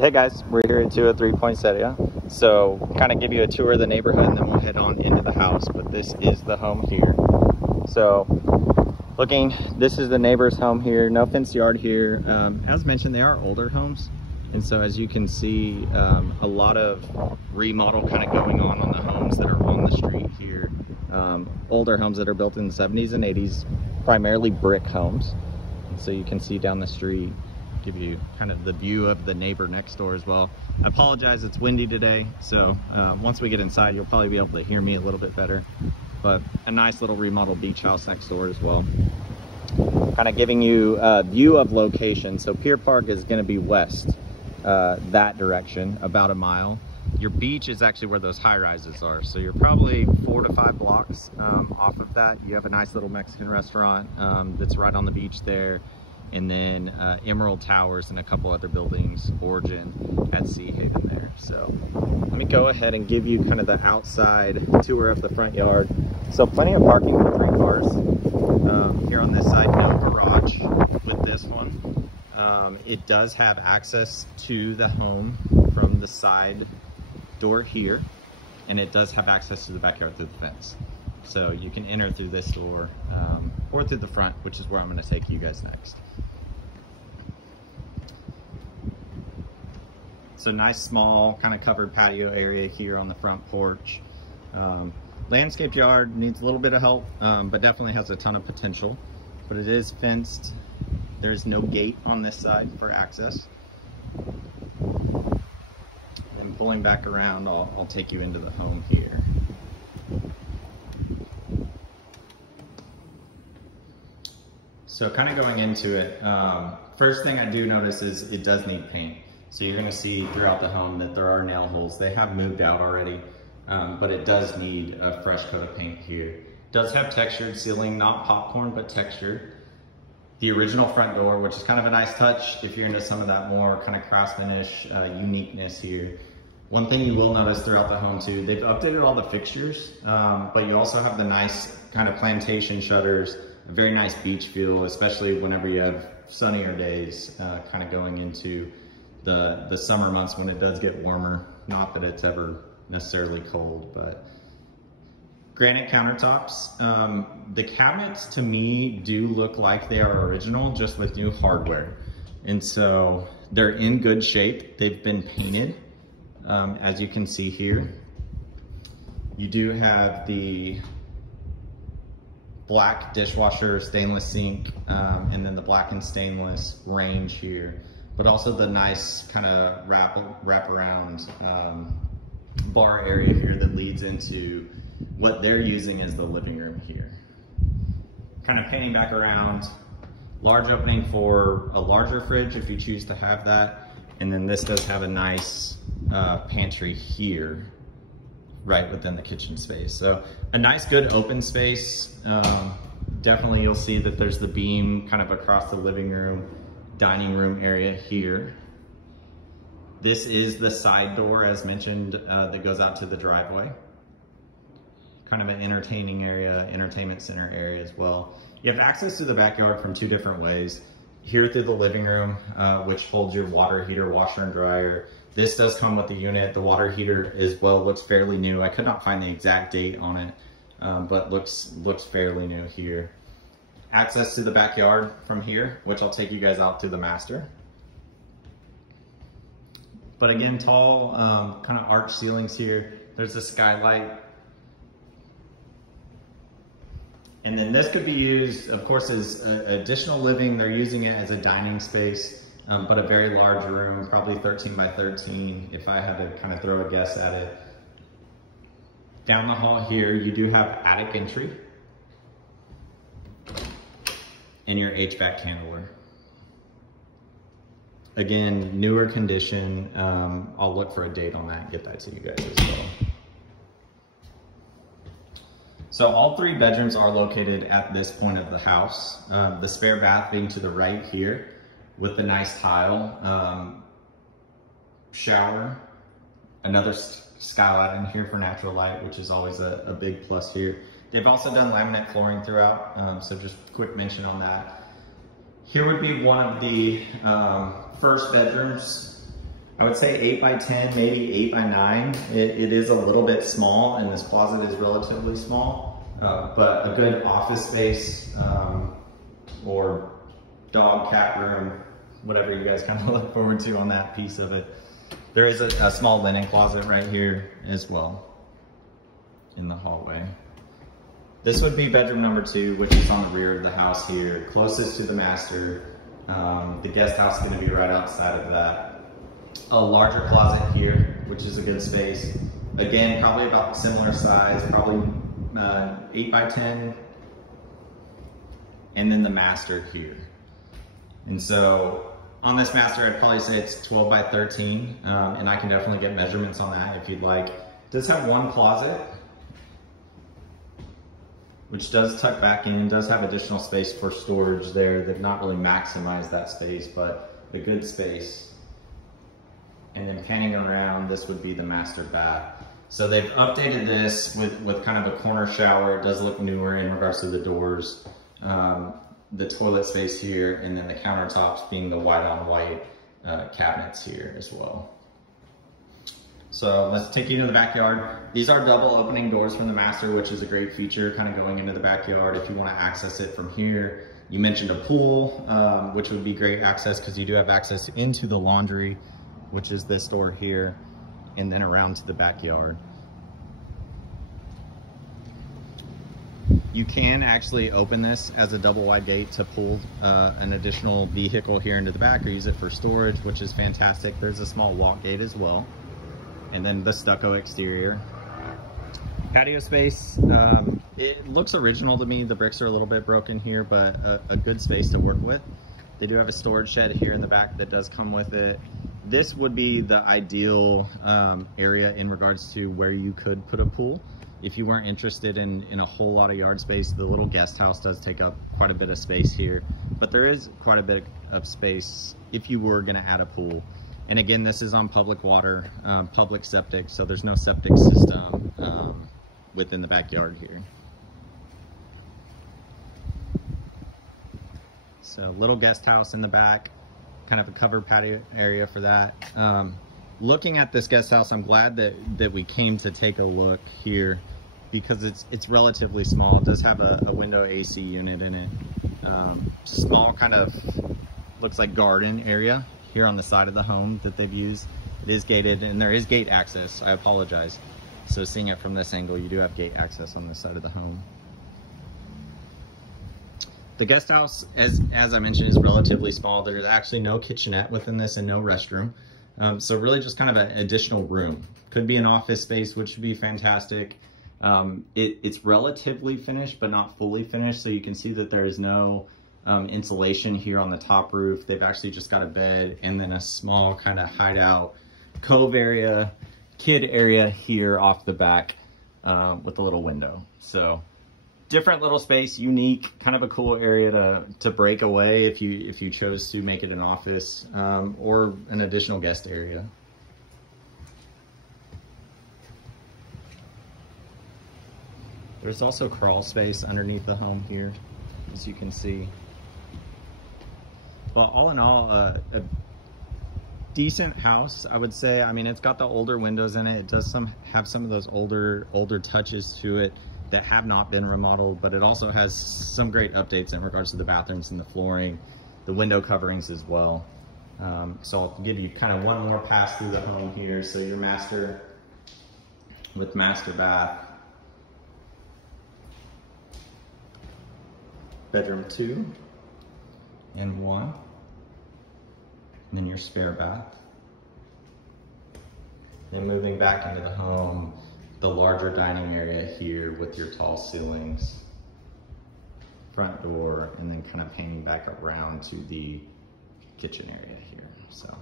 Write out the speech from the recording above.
Hey guys, we're here at 203 Poinsettia. So kind of give you a tour of the neighborhood and then we'll head on into the house, but this is the home here. So this is the neighbor's home here, no fenced yard here. As mentioned, they are older homes. And so as you can see, a lot of remodel kind of going on the homes that are on the street here. Older homes that are built in the 70s and 80s, primarily brick homes. And so you can see down the street, give you kind of the view of the neighbor next door as well. I apologize, it's windy today, so once we get inside you'll probably be able to hear me a little bit better. But a nice little remodeled beach house next door as well. Kind of giving you a view of location. So Pier Park is going to be west, that direction, about a mile. Your beach is actually where those high rises are, so you're probably 4 to 5 blocks off of that. You have a nice little Mexican restaurant that's right on the beach there. And then Emerald Towers and a couple other buildings, Origin at Sea Haven there. So let me go ahead and give you kind of the outside tour of the front yard. So plenty of parking for 3 cars. Here on this side, no garage with this one. It does have access to the home from the side door here, and it does have access to the backyard through the fence. So you can enter through this door or through the front, which is where I'm going to take you guys next. So nice small kind of covered patio area here on the front porch. Landscaped yard needs a little bit of help, but definitely has a ton of potential. But it is fenced. There's no gate on this side for access. And pulling back around, I'll take you into the home here. So kind of going into it, first thing I do notice is it does need paint. So you're gonna see throughout the home that there are nail holes. They have moved out already, but it does need a fresh coat of paint here. It does have textured ceiling, not popcorn, but textured. The original front door, which is kind of a nice touch if you're into some of that more kind of craftsmanish uniqueness here. One thing you will notice throughout the home too, they've updated all the fixtures, but you also have the nice kind of plantation shutters, a very nice beach feel, especially whenever you have sunnier days, kind of going into the summer months when it does get warmer. Not that it's ever necessarily cold, but granite countertops. The cabinets to me do look like they are original, just with new hardware. And so they're in good shape. They've been painted, as you can see here. You do have the black dishwasher, stainless sink, and then the black and stainless range here, but also the nice kind of wrap around bar area here that leads into what they're using as the living room here. Kind of panning back around, large opening for a larger fridge if you choose to have that. And then this does have a nice pantry here, right within the kitchen space. So a nice good open space. Definitely you'll see that there's the beam kind of across the living room, dining room area here. This is the side door, as mentioned, that goes out to the driveway. Kind of an entertaining area, entertainment center area as well. You have access to the backyard from 2 different ways. Here through the living room, which holds your water heater, washer and dryer. This does come with the unit. The water heater as well looks fairly new. I could not find the exact date on it, but looks fairly new here. Access to the backyard from here, which I'll take you guys out to the master. But again, tall, kind of arched ceilings here. There's a skylight. And then this could be used, of course, as additional living. They're using it as a dining space, but a very large room, probably 13 by 13, if I had to kind of throw a guess at it. Down the hall here, you do have attic entry and your HVAC handler. Again, newer condition. I'll look for a date on that and get that to you guys as well. So all 3 bedrooms are located at this point of the house. The spare bath being to the right here with the nice tile shower. Another skylight in here for natural light, which is always a big plus here. They've also done laminate flooring throughout, so just a quick mention on that. Here would be one of the first bedrooms I would say 8 by 10, maybe 8 by 9. It is a little bit small, and this closet is relatively small, but a good office space or dog, cat room, whatever you guys kind of look forward to on that piece of it. There is a small linen closet right here as well in the hallway. This would be bedroom number 2, which is on the rear of the house here, closest to the master. The guest house is going to be right outside of that. A larger closet here, which is a good space. Again, probably about similar size, probably 8 by 10. And then the master here. And so on this master, I'd probably say it's 12 by 13. And I can definitely get measurements on that if you'd like. It does have one closet, which does tuck back in, does have additional space for storage there. They've not really maximized that space, but a good space. And then panning around, this would be the master bath. So they've updated this with kind of a corner shower. It does look newer in regards to the doors, the toilet space here, and then the countertops being the white on white cabinets here as well. So let's take you to the backyard. These are double opening doors from the master, which is a great feature kind of going into the backyard if you want to access it from here. You mentioned a pool, which would be great access because you do have access into the laundry, which is this door here, and then around to the backyard. You can actually open this as a double wide gate to pull an additional vehicle here into the back or use it for storage, which is fantastic. There's a small walk gate as well. And then the stucco exterior. Patio space, it looks original to me. The bricks are a little bit broken here, but a good space to work with. They do have a storage shed here in the back that does come with it. This would be the ideal area in regards to where you could put a pool. If you weren't interested in a whole lot of yard space, the little guest house does take up quite a bit of space here, but there is quite a bit of space if you were gonna add a pool. And again, this is on public water, public septic, so there's no septic system within the backyard here. So little guest house in the back, kind of a covered patio area for that. Looking at this guest house, I'm glad that we came to take a look here because it's relatively small. It does have a window AC unit in it. Small kind of, looks like garden area here on the side of the home that they've used. It is gated and there is gate access. I apologize. So seeing it from this angle, you do have gate access on this side of the home. The guest house, as I mentioned, is relatively small. There's actually no kitchenette within this and no restroom. So really just kind of an additional room. Could be an office space, which would be fantastic. It's relatively finished, but not fully finished. So you can see that there is no insulation here on the top roof. They've actually just got a bed and then a small kind of hideout cove area, kid area here off the back with a little window. So different little space, unique, kind of a cool area to break away if you chose to make it an office or an additional guest area. There's also crawl space underneath the home here, as you can see. But all in all, a decent house, I would say. I mean, it's got the older windows in it. It does have some of those older touches to it that have not been remodeled, but it also has some great updates in regards to the bathrooms and the flooring, the window coverings as well. So I'll give you kind of one more pass through the home here. So your master with master bath, bedroom 2 and 1, and then your spare bath. Then moving back into the home, the larger dining area here with your tall ceilings, front door, and then kind of hanging back around to the kitchen area here. So